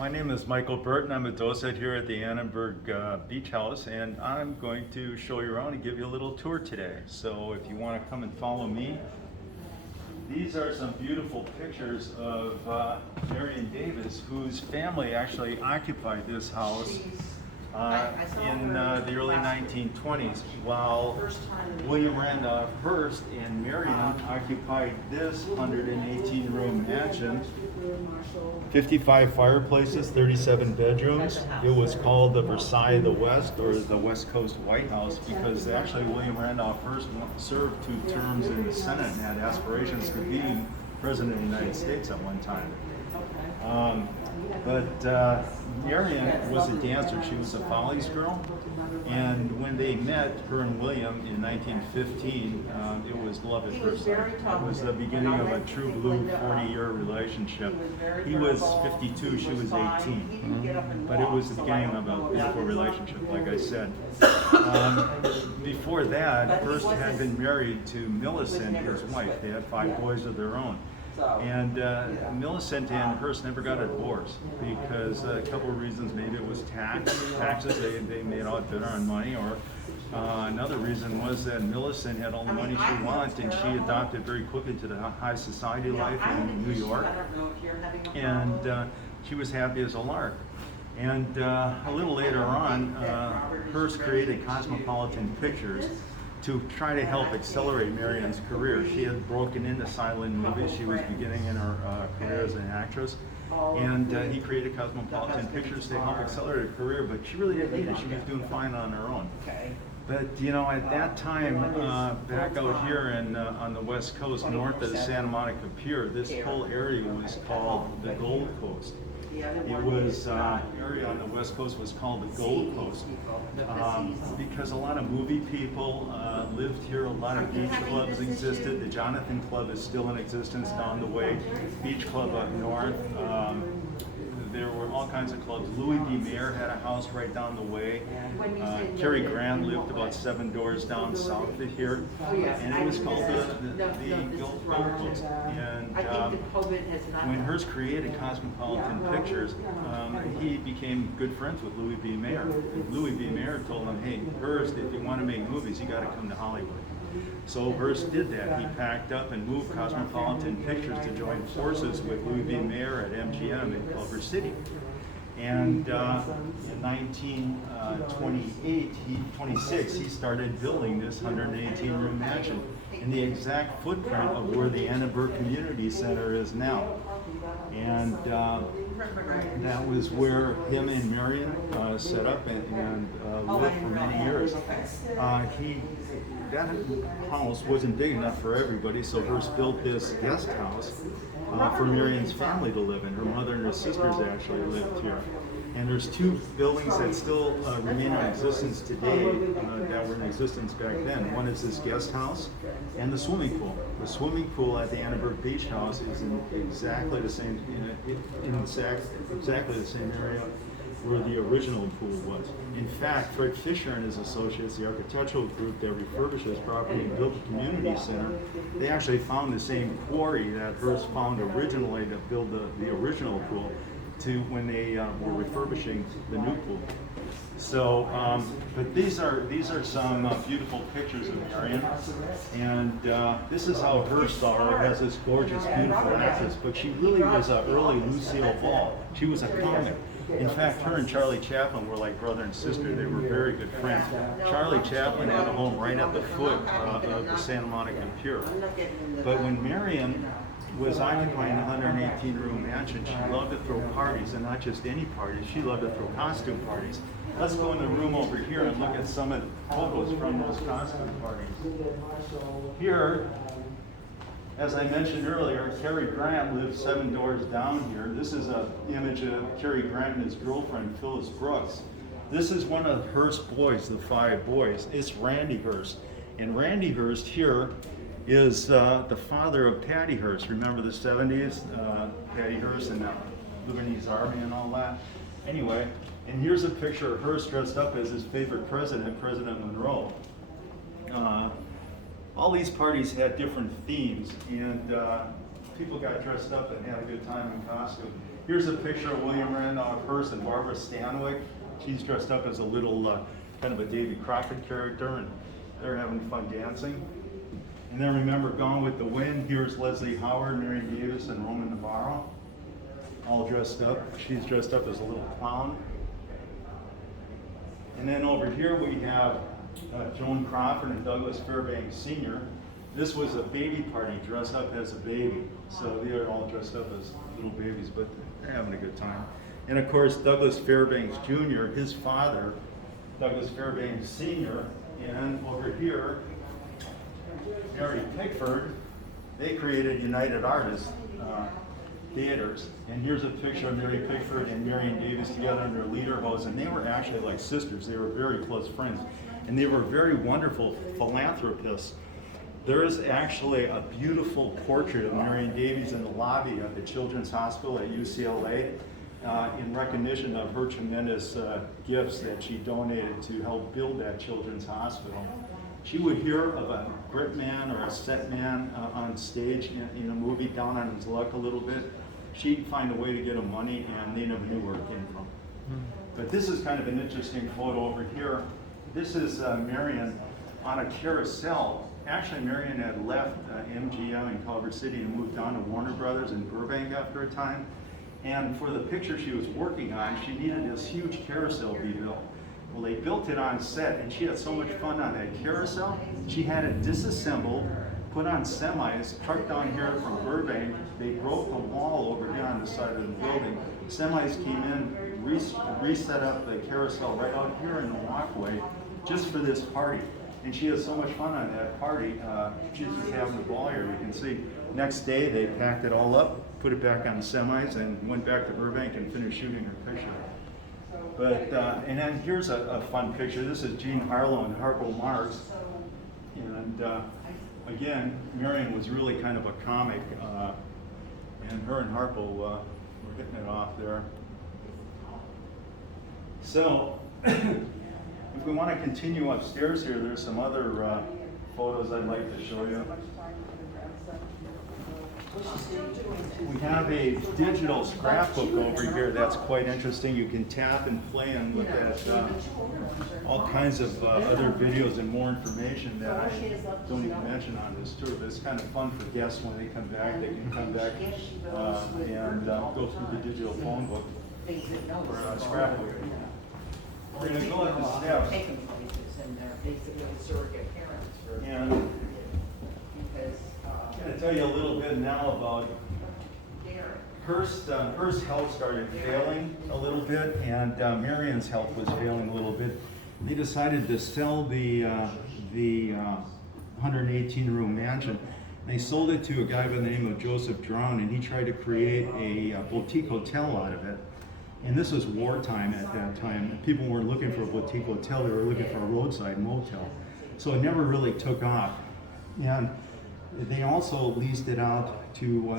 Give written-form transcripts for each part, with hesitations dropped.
My name is Michael Burton. I'm a docent here at the Annenberg Beach House, and I'm going to show you around and give you a little tour today. So if you want to come and follow me, these are some beautiful pictures of Marion Davies, whose family actually occupied this house in the early 1920s, while William Randolph Hearst and Marion occupied this 118-room mansion. 55 fireplaces, 37 bedrooms. It was called the Versailles of the West, or the West Coast White House, because actually William Randolph Hearst served 2 terms in the Senate and had aspirations to being President of the United States at one time. Marion was a dancer. She was a Follies girl, and when they met, her and William, in 1915, it was love at first sight. It was the beginning of a true blue 40-year relationship. He was 52, she was 18, but it was the beginning of a beautiful relationship, like I said. Before that, Hearst had been married to Millicent, his wife. They had 5 boys of their own. And Millicent and Hearst never got a divorce because a couple of reasons. Maybe it was taxes, they made out better on money, or another reason was that Millicent had all the money she wanted, and she adopted very quickly to the high society life in New York, and she was happy as a lark. And a little later on, Hearst created Cosmopolitan Pictures to try to help accelerate Marion's career. She had broken into silent movies. She was beginning in her career as an actress. And he created Cosmopolitan Pictures to help accelerate her career, but she really didn't need it. She was doing fine on her own. But you know, at that time, back out here on the West Coast, north of the Santa Monica Pier, this whole area was called the Gold Coast. It was, area on the West Coast was called the Gold Coast because a lot of movie people lived here, a lot of beach clubs existed. The Jonathan Club is still in existence down the way, Beach Club up north. There were all kinds of clubs. Louis B. Mayer had a house right down the way. Cary Grant lived about 7 doors down south of here, and it was called the Gold Coast. And when Hearst created Cosmopolitan Pictures, he became good friends with Louis B. Mayer. Louis B. Mayer told him, "Hey, Hearst, if you want to make movies, you got to come to Hollywood." So Hearst did that. He packed up and moved Cosmopolitan Pictures to join forces with Louis B. Mayer at MGM in Culver City. And in 1926, he started building this 118-room mansion in the exact footprint of where the Annenberg Community Center is now. And that was where him and Marion set up and lived for many years. That house wasn't big enough for everybody, so Hearst built this guest house for Marion's family to live in. Her mother and her sisters actually lived here. And there's 2 buildings that still remain in existence today that were in existence back then. One is this guest house and the swimming pool. The swimming pool at the Annenberg Beach House is in exactly the same exactly the same area where the original pool was. In fact, Fred Fisher and his associates, the architectural group that refurbishes property and built the community center, they actually found the same quarry that Hearst found originally to build the original pool to when they were refurbishing the new pool. So, but these are some beautiful pictures of Marion, and this is how Hearst saw her, as this gorgeous, beautiful actress. But she really was an early Lucille Ball. She was a comic. In fact, her and Charlie Chaplin were like brother and sister. They were very good friends. Charlie Chaplin had a home right at the foot of the Santa Monica Pier. But when Marion was occupying a 118-room mansion, she loved to throw parties, and not just any parties. She loved to throw costume parties. Let's go in the room over here and look at some of the photos from those costume parties. Here, as I mentioned earlier, Cary Grant lived 7 doors down here. This is an image of Cary Grant and his girlfriend, Phyllis Brooks. This is one of Hearst's boys, the 5 boys. It's Randy Hearst. And Randy Hearst here is the father of Patty Hearst. Remember the 70s? Patty Hearst and the Luminaries Army and all that? Anyway, and here's a picture of Hearst dressed up as his favorite president, President Monroe. All these parties had different themes, and people got dressed up and had a good time in costume. Here's a picture of William Randolph Hearst and Barbara Stanwyck. She's dressed up as a little kind of a Davy Crockett character, and they're having fun dancing. And then remember Gone with the Wind. Here's Leslie Howard, Marion Davies, and Roman Navarro, all dressed up. She's dressed up as a little clown. And then over here we have Joan Crawford and Douglas Fairbanks Sr. This was a baby party, dressed up as a baby. So they are all dressed up as little babies, but they're having a good time. And of course, Douglas Fairbanks Jr., his father, Douglas Fairbanks Sr., and over here, Mary Pickford, they created United Artists Theaters. And here's a picture of Mary Pickford and Marion Davies together in their lederhosen, and they were actually like sisters. They were very close friends. And they were very wonderful philanthropists. There is actually a beautiful portrait of Marion Davies in the lobby of the Children's Hospital at UCLA in recognition of her tremendous gifts that she donated to help build that Children's Hospital. She would hear of a grip man or a set man on stage in a movie down on his luck a little bit. She'd find a way to get him money, and they never knew where it came from. But this is kind of an interesting photo over here. This is Marion on a carousel. Actually, Marion had left MGM in Culver City and moved down to Warner Brothers in Burbank after a time. And for the picture she was working on, she needed this huge carousel be built. Well, they built it on set, and she had so much fun on that carousel. She had it disassembled, put on semis, trucked down here from Burbank. They broke the wall over here on the side of the building. Semis came in, reset up the carousel right out here in the walkway just for this party. And she had so much fun on that party. She was just having a ball here. You can see next day they packed it all up, put it back on the semis, and went back to Burbank and finished shooting her picture. But, and then here's a fun picture. This is Jean Harlow and Harpo Marx. And again, Marion was really kind of a comic. And her and Harpo were hitting it off there. So, if we want to continue upstairs here, there's some other photos I'd like to show you. We have a digital scrapbook over here that's quite interesting. You can tap and play and look at all kinds of other videos and more information that I don't even mention on this tour. But it's kind of fun for guests when they come back. They can come back and go through the digital phone book or scrapbook. We're going to go up the steps. And I'm going to tell you a little bit now about Hearst. Hearst's health started failing a little bit, and Marion's health was failing a little bit. They decided to sell the 118-room mansion. They sold it to a guy by the name of Joseph Drown, and he tried to create a boutique hotel out of it. And this was wartime at that time. People weren't looking for a boutique hotel, they were looking for a roadside motel. So it never really took off. And they also leased it out to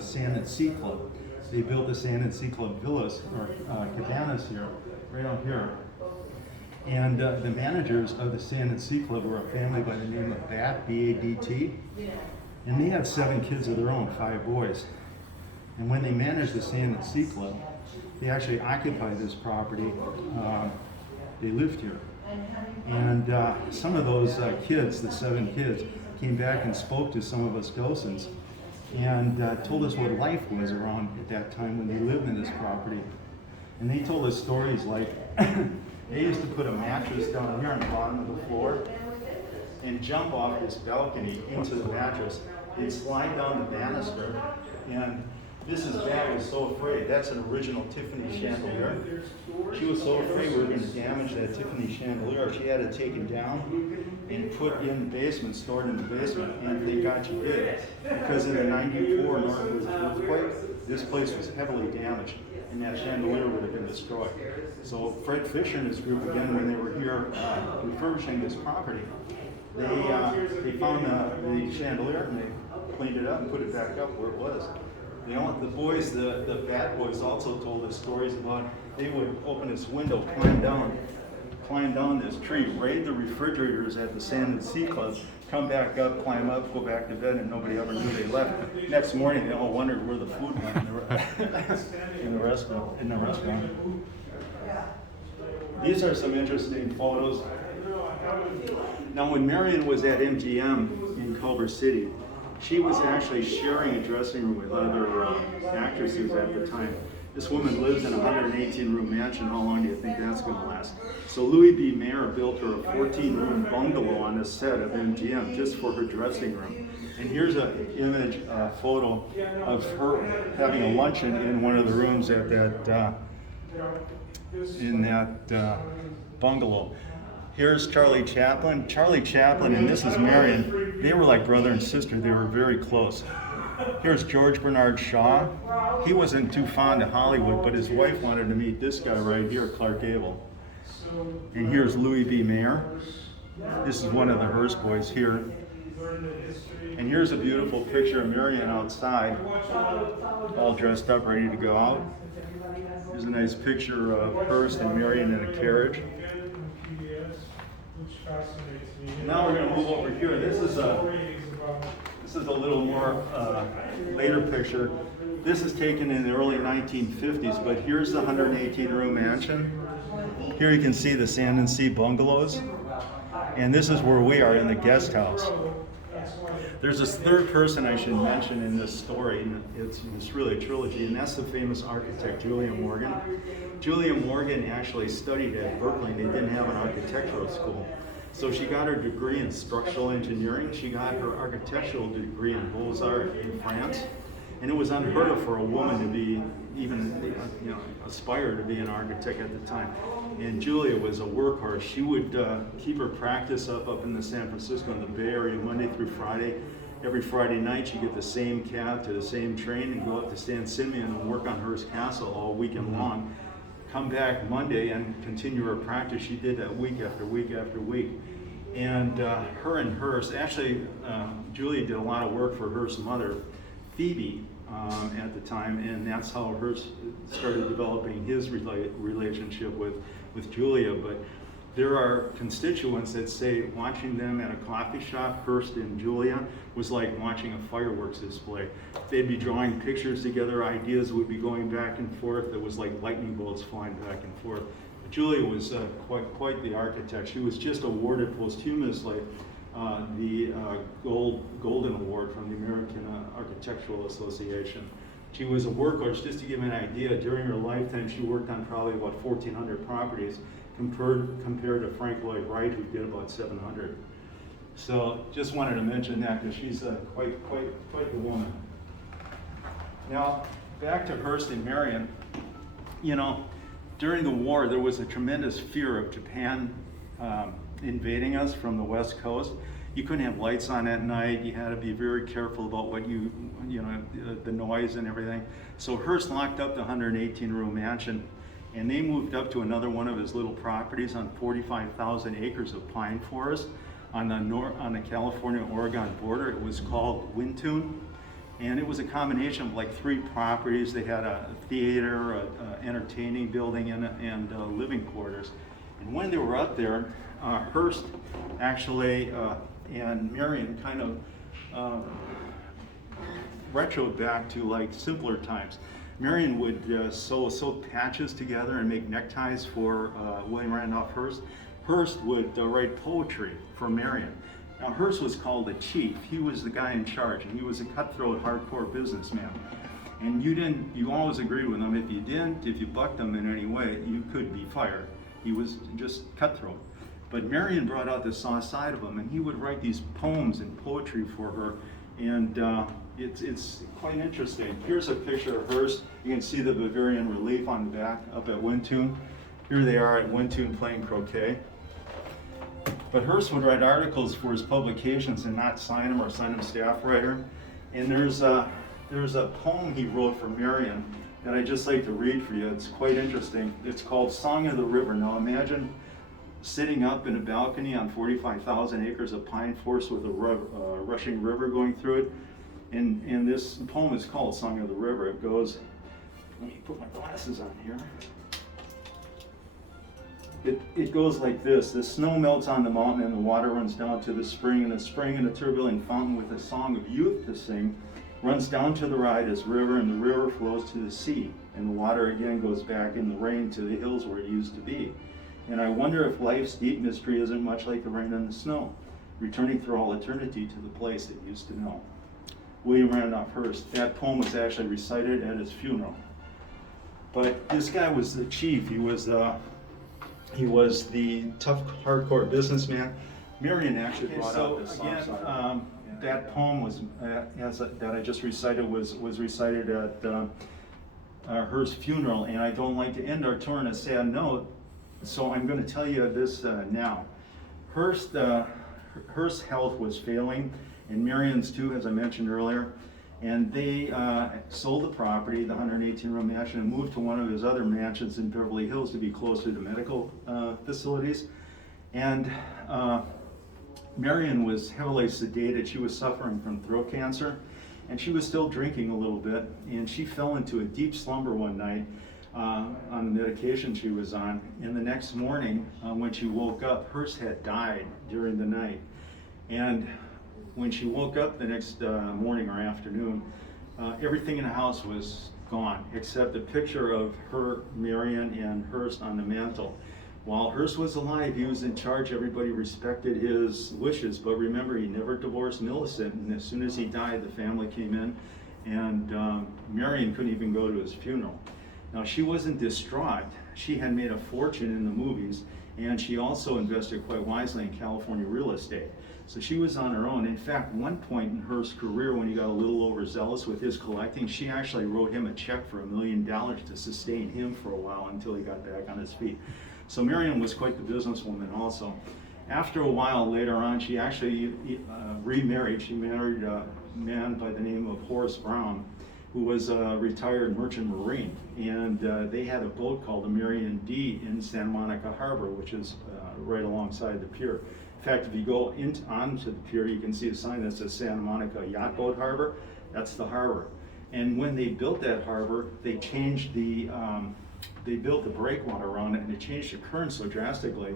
Sand and Sea Club. They built the Sand and Sea Club villas, or cabanas here, right out here. And the managers of the Sand and Sea Club were a family by the name of Batt, B-A-D-T. And they had 7 kids of their own, 5 boys. And when they managed the Sand and Sea Club, they actually occupied this property. They lived here. And some of those kids, the 7 kids, came back and spoke to some of us docents and told us what life was around at that time when they lived in this property. And they told us stories like they used to put a mattress down here on the bottom of the floor and jump off this balcony into the mattress. They'd slide down the banister, and Mrs. Batt was so afraid. That's an original Tiffany chandelier. She was so afraid we were going to damage that Tiffany chandelier. She had it taken down and put in the basement, stored in the basement, and they got you did. Because in the '94 Northwoods earthquake, this place was heavily damaged, and that chandelier would have been destroyed. So Fred Fisher and his group, again, when they were here refurbishing this property, they found the chandelier and they cleaned it up and put it back up where it was. You know, the boys, the Batt boys also told us stories about they would open this window, climb climb down this tree, raid the refrigerators at the Sand and Sea Club, come back up, climb up, go back to bed, and nobody ever knew they left. Next morning, they all wondered where the food went in the restaurant. These are some interesting photos. Now, when Marion was at MGM in Culver City, she was actually sharing a dressing room with other actresses at the time. This woman lives in a 118-room mansion. How long do you think that's going to last? So Louis B. Mayer built her a 14-room bungalow on the set of MGM just for her dressing room. And here's an image, photo of her having a luncheon in one of the rooms at that bungalow. Here's Charlie Chaplin. Charlie Chaplin and Mrs. Marion, they were like brother and sister. They were very close. Here's George Bernard Shaw. He wasn't too fond of Hollywood, but his wife wanted to meet this guy right here, Clark Gable. And here's Louis B. Mayer. This is one of the Hearst boys here. And here's a beautiful picture of Marion outside, all dressed up, ready to go out. Here's a nice picture of Hearst and Marion in a carriage. Now we're going to move over here. This is a little more later picture. This is taken in the early 1950s, but here's the 118-room mansion. Here you can see the Sand and Sea bungalows, and this is where we are in the guest house. There's this third person I should mention in this story, and it's really a trilogy, and that's the famous architect Julia Morgan. Julia Morgan actually studied at Berkeley. They didn't have an architectural school. So she got her degree in structural engineering. She got her architectural degree in Beaux-Arts in France. And it was unheard of for a woman to be even, aspire to be an architect at the time. And Julia was a workhorse. She would keep her practice up in the San Francisco and the Bay Area Monday through Friday. Every Friday night she'd get the same cab to the same train and go up to San Simeon and work on Hearst Castle all weekend long. Come back Monday and continue her practice. She did that week after week after week. And her and Hearst, actually Julia did a lot of work for Hearst's mother, Phoebe, at the time, and that's how Hearst started developing his relationship with Julia. But there are constituents that say watching them at a coffee shop, Hearst and Julia, was like watching a fireworks display. They'd be drawing pictures together, ideas would be going back and forth. It was like lightning bolts flying back and forth. Julia was quite the architect. She was just awarded posthumously the Golden Award from the American Architectural Association. She was a workhorse. Just to give you an idea, during her lifetime she worked on probably about 1,400 properties compared to Frank Lloyd Wright, who did about 700. So just wanted to mention that because she's quite the woman. Now back to Hearst and Marion. During the war there was a tremendous fear of Japan invading us from the West Coast. You couldn't have lights on at night. You had to be very careful about what the noise and everything. So Hearst locked up the 118-room mansion, and they moved up to another one of his little properties on 45,000 acres of pine forest on the California-Oregon border. It was called Wintune, and it was a combination of like 3 properties. They had a theater, an entertaining building, and living quarters. And when they were up there, Hearst actually and Marion kind of retroed back to like simpler times. Marion would sew patches together and make neckties for William Randolph Hearst. Hearst would write poetry for Marion. Now Hearst was called a chief. He was the guy in charge, and he was a cutthroat, hardcore businessman. And you always agreed with him. If you bucked him in any way, you could be fired. He was just cutthroat. But Marion brought out the soft side of him, and he would write these poems and poetry for her, and it's quite interesting. Here's a picture of Hearst. You can see the Bavarian relief on the back up at Wintune. Here they are at Wintune playing croquet. But Hearst would write articles for his publications and not sign them or sign them staff writer. And there's a poem he wrote for Marion that I'd just like to read for you. It's quite interesting. It's called Song of the River. Now imagine sitting up in a balcony on 45,000 acres of pine forest with a rushing river going through it. And this poem is called Song of the River. It goes, let me put my glasses on here. it goes like this. The snow melts on the mountain and the water runs down to the spring, and the spring in a turbulent fountain with a song of youth to sing runs down to the Riders River, and the river flows to the sea, and the water again goes back in the rain to the hills where it used to be. And I wonder if life's deep mystery isn't much like the rain and the snow, returning through all eternity to the place it used to know. William Randolph Hearst. That poem was actually recited at his funeral. But this guy was the chief. He was the tough, hardcore businessman. Marion actually brought out this song. That poem was that I just recited was recited at Hearst's funeral, and I don't like to end our tour on a sad note, so I'm going to tell you this now. Hearst's health was failing, and Marion's too, as I mentioned earlier, and they sold the property, the 118-room mansion, and moved to one of his other mansions in Beverly Hills to be closer to medical facilities. And Marion was heavily sedated. She was suffering from throat cancer, and she was still drinking a little bit, and she fell into a deep slumber one night on the medication she was on. And the next morning, when she woke up, Hearst had died during the night. And when she woke up the next morning or afternoon, everything in the house was gone, except a picture of her, Marion, and Hearst on the mantle. While Hearst was alive, he was in charge. Everybody respected his wishes, but remember, he never divorced Millicent, and as soon as he died, the family came in, and Marion couldn't even go to his funeral. Now, she wasn't distraught. She had made a fortune in the movies, and she also invested quite wisely in California real estate. So she was on her own. In fact, one point in Hearst's career, when he got a little overzealous with his collecting, she actually wrote him a check for $1 million to sustain him for a while until he got back on his feet. So Marion was quite the businesswoman also. After a while later on, she actually remarried. She married a man by the name of Horace Brown, who was a retired merchant marine. And they had a boat called the Marion D in Santa Monica Harbor, which is right alongside the pier. In fact, if you go onto the pier, you can see a sign that says Santa Monica Yacht Boat Harbor. That's the harbor. And when they built that harbor, they changed they built the breakwater around it, and it changed the current so drastically.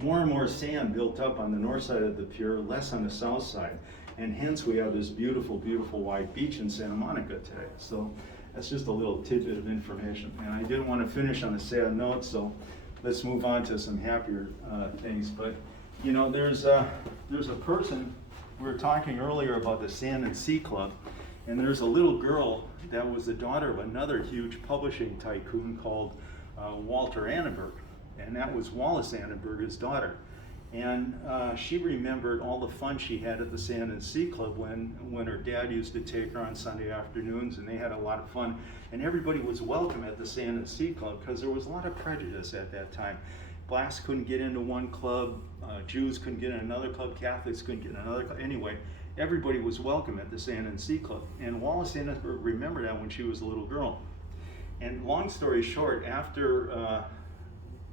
More and more sand built up on the north side of the pier, less on the south side. And hence we have this beautiful, beautiful white beach in Santa Monica today. So that's just a little tidbit of information. And I didn't want to finish on a sad note, so let's move on to some happier things. But you know, there's a person, we were talking earlier about the Sand and Sea Club, and there's a little girl that was the daughter of another huge publishing tycoon called Walter Annenberg, and that was Wallace Annenberg's daughter. And she remembered all the fun she had at the Sand and Sea Club when her dad used to take her on Sunday afternoons, and they had a lot of fun. And everybody was welcome at the Sand and Sea Club because there was a lot of prejudice at that time. Blacks couldn't get into one club, Jews couldn't get in another club, Catholics couldn't get in another club. Anyway, everybody was welcome at the Sand and Sea Club. And Wallace Annenberg remembered that when she was a little girl. And long story short, after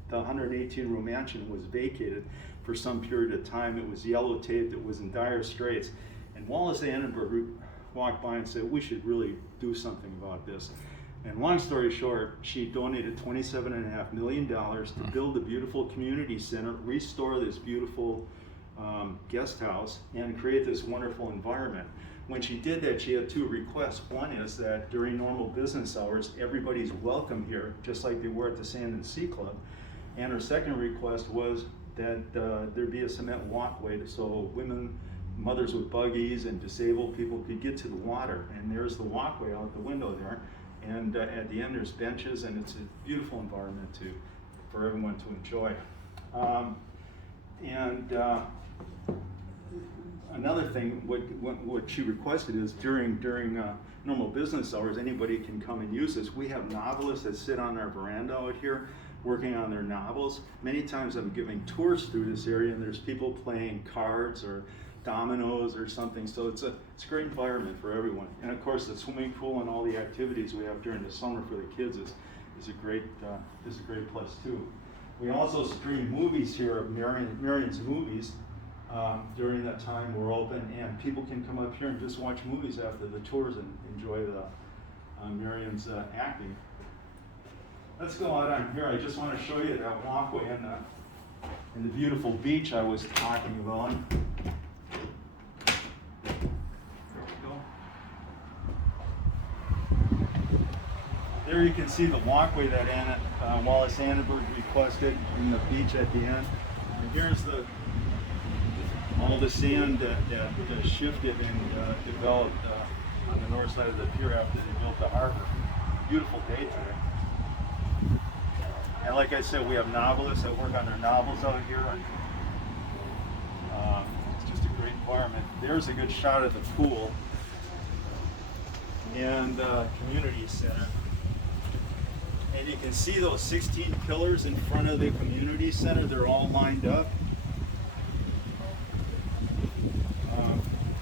the 118-room mansion was vacated for some period of time, it was yellow taped, it was in dire straits. And Wallace Annenberg walked by and said, we should really do something about this. And long story short, she donated $27.5 million to build a beautiful community center, restore this beautiful guest house, and create this wonderful environment. When she did that, she had two requests. One is that during normal business hours, everybody's welcome here, just like they were at the Sand and Sea Club. And her second request was that there be a cement walkway so women, mothers with buggies, and disabled people could get to the water. And there's the walkway out the window there. And at the end, there's benches, and it's a beautiful environment for everyone to enjoy. Another thing, what she requested is during normal business hours, anybody can come and use this. We have novelists that sit on our veranda out here working on their novels. Many times I'm giving tours through this area, and there's people playing cards or dominoes or something, so it's a great environment for everyone. And of course, the swimming pool and all the activities we have during the summer for the kids is a great plus too. We also stream movies here of Marion's movies. During that time we're open, and people can come up here and just watch movies after the tours and enjoy the Marion's acting. let's go out on here. I just want to show you that walkway and the beautiful beach I was talking about. There we go. There you can see the walkway that Wallace Annenberg requested in the beach at the end. And here's all the sand that shifted and developed on the north side of the pier after they built the harbor. Beautiful day today. And like I said, we have novelists that work on their novels out here. It's just a great environment. There's a good shot of the pool and community center. And you can see those 16 pillars in front of the community center. They're all lined up.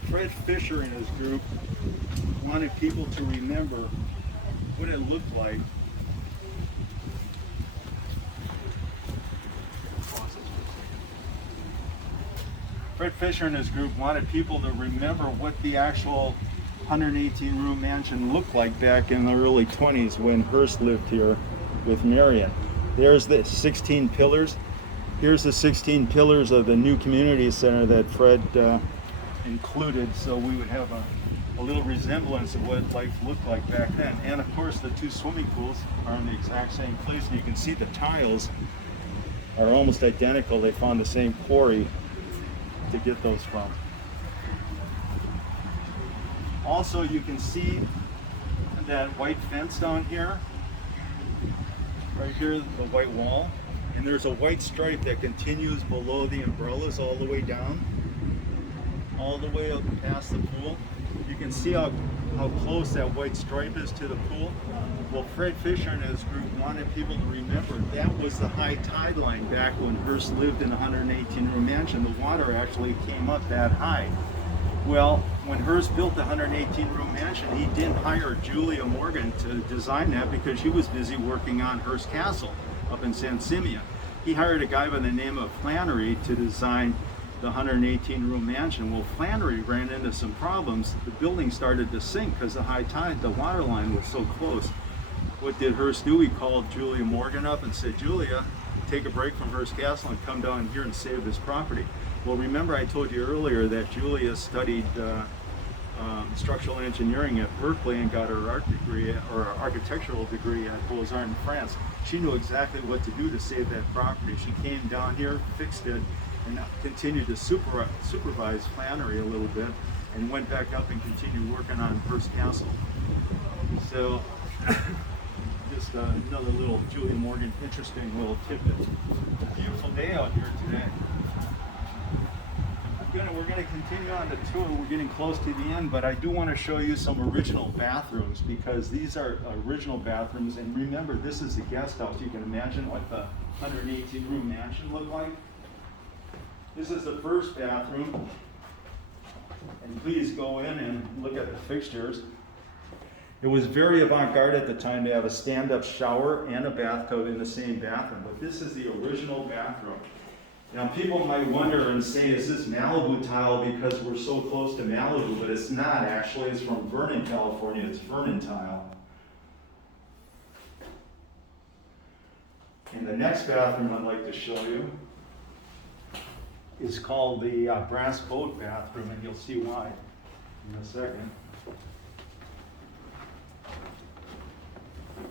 Fred Fisher and his group wanted people to remember what it looked like Fred Fisher and his group wanted people to remember what the actual 118-room mansion looked like back in the early 20s when Hearst lived here with Marion. There's the 16 pillars. Here's the 16 pillars of the new community center that Fred included, so we would have a little resemblance of what life looked like back then. And of course the two swimming pools are in the exact same place, and you can see the tiles are almost identical. They found the same quarry to get those from. Also, you can see that white fence down here, right here, the white wall, and there's a white stripe that continues below the umbrellas all the way down, all the way up past the pool. You can see how close that white stripe is to the pool. Well, Fred Fisher and his group wanted people to remember that was the high tide line back when Hearst lived in a 118-room mansion. The water actually came up that high. Well, when Hearst built the 118-room mansion, he didn't hire Julia Morgan to design that because she was busy working on Hearst Castle up in San Simeon. He hired a guy by the name of Flannery to design the 118-room mansion. Well, Flannery ran into some problems. The building started to sink because the high tide, the water line was so close. What did Hearst do? He called Julia Morgan up and said, Julia, take a break from Hearst Castle and come down here and save this property. Well, remember I told you earlier that Julia studied structural engineering at Berkeley and got her art degree, or architectural degree at Beaux-Arts in France. She knew exactly what to do to save that property. She came down here, fixed it, and continued to supervise Flannery a little bit, and went back up and continued working on Hearst Castle. So, just another little Julia Morgan interesting little tidbit. Beautiful day out here today. We're going to continue on the tour. We're getting close to the end, but I do want to show you some original bathrooms because these are original bathrooms. And remember, this is the guest house. You can imagine what the 118-room mansion looked like. This is the first bathroom. And please go in and look at the fixtures. It was very avant-garde at the time to have a stand-up shower and a bathtub in the same bathroom, but this is the original bathroom. Now people might wonder and say, is this Malibu tile because we're so close to Malibu, but it's not actually. It's from Vernon, California. It's Vernon tile. And the next bathroom I'd like to show you is called the brass boat bathroom, and you'll see why in a second.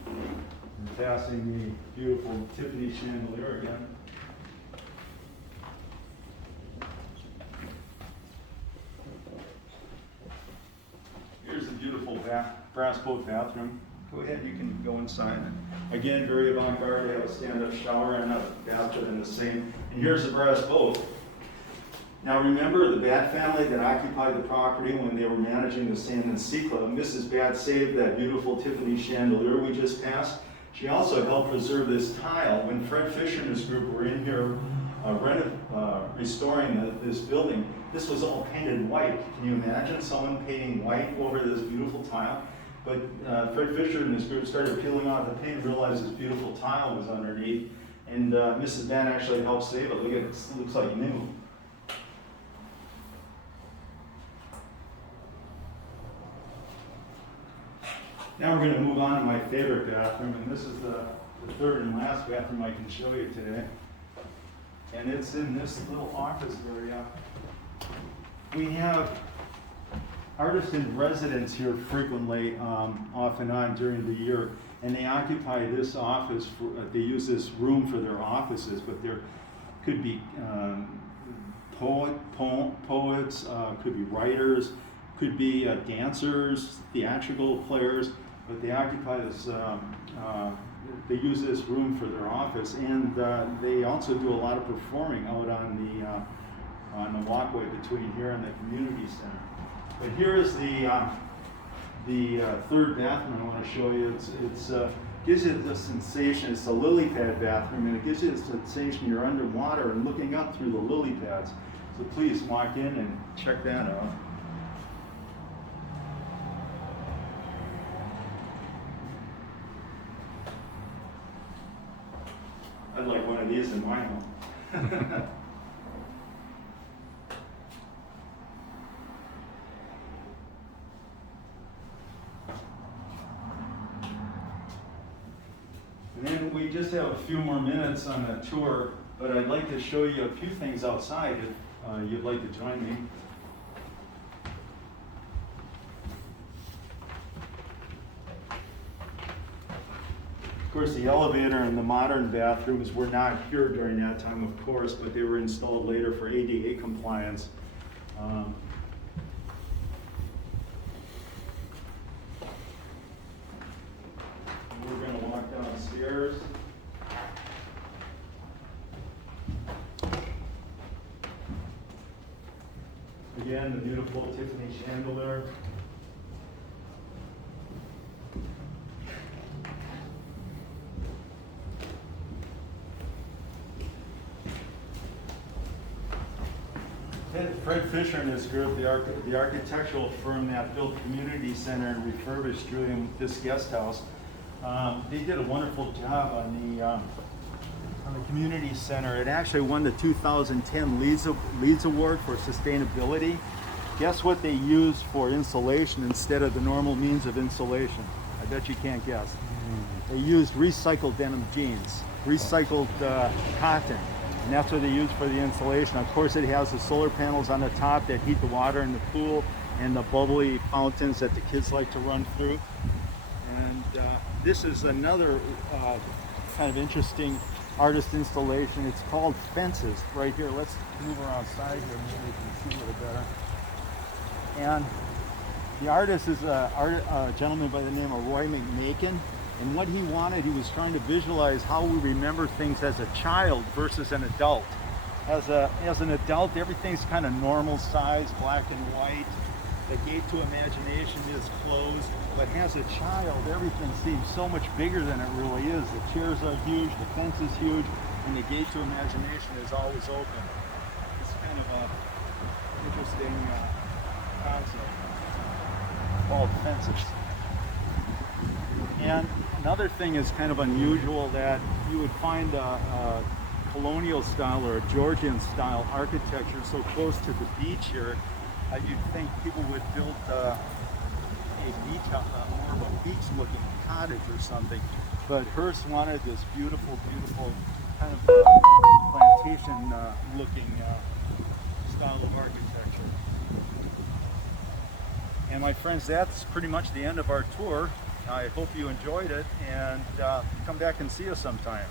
I'm passing the beautiful Tiffany chandelier again. Here's the beautiful brass boat bathroom. Go ahead, you can go inside. Again, very avant-garde. They have a stand-up shower and a bathtub in the same. And here's the brass boat. Now remember the Bat family that occupied the property when they were managing the Sand and Sea Club. Mrs. Bat saved that beautiful Tiffany chandelier we just passed. She also helped preserve this tile. When Fred Fisher and his group were in here restoring this building, this was all painted white. Can you imagine someone painting white over this beautiful tile? But Fred Fisher and his group started peeling off the paint and realized this beautiful tile was underneath. And Mrs. Bat actually helped save it. Look at it, it looks like new. Now we're going to move on to my favorite bathroom, and this is the the third and last bathroom I can show you today. And it's in this little office area. We have artists in residence here frequently, off and on during the year, and they occupy this office, they use this room for their offices, but there could be poets, could be writers, could be dancers, theatrical players, but they occupy this, they use this room for their office, and they also do a lot of performing out on the walkway between here and the community center. But here is the third bathroom I want to show you. It's gives you the sensation, it's a lily pad bathroom, and it gives you the sensation you're underwater and looking up through the lily pads. So please walk in and check that out. I'd like one of these in my home. And then we just have a few more minutes on the tour, but I'd like to show you a few things outside if you'd like to join me. Of course, the elevator and the modern bathrooms were not here during that time, of course, but they were installed later for ADA compliance. We're going to walk downstairs. Again, the beautiful Tiffany chandelier. Fred Fisher and his group, the architectural firm that built the community center and refurbished this guest house, they did a wonderful job on the community center. It actually won the 2010 Leeds Award for sustainability. Guess what they used for insulation instead of the normal means of insulation? I bet you can't guess. They used recycled denim jeans, recycled cotton. And that's what they use for the insulation. Of course, it has the solar panels on the top that heat the water in the pool and the bubbly fountains that the kids like to run through. And this is another kind of interesting artist installation. It's called Fences right here. Let's move around side here, maybe we can see a little better. And the artist is a gentleman by the name of Roy McMakin. And what he wanted, he was trying to visualize how we remember things as a child versus an adult. As an adult, everything's kind of normal size, black and white. The gate to imagination is closed. But as a child, everything seems so much bigger than it really is. The chairs are huge, the fence is huge, and the gate to imagination is always open. It's kind of an interesting concept called Fences. And another thing is kind of unusual, that you would find a colonial style or a Georgian style architecture so close to the beach here. You'd think people would build a beach house, more of a beach looking cottage or something. But Hearst wanted this beautiful, beautiful kind of plantation looking style of architecture. And my friends, that's pretty much the end of our tour. I hope you enjoyed it, and come back and see us sometime.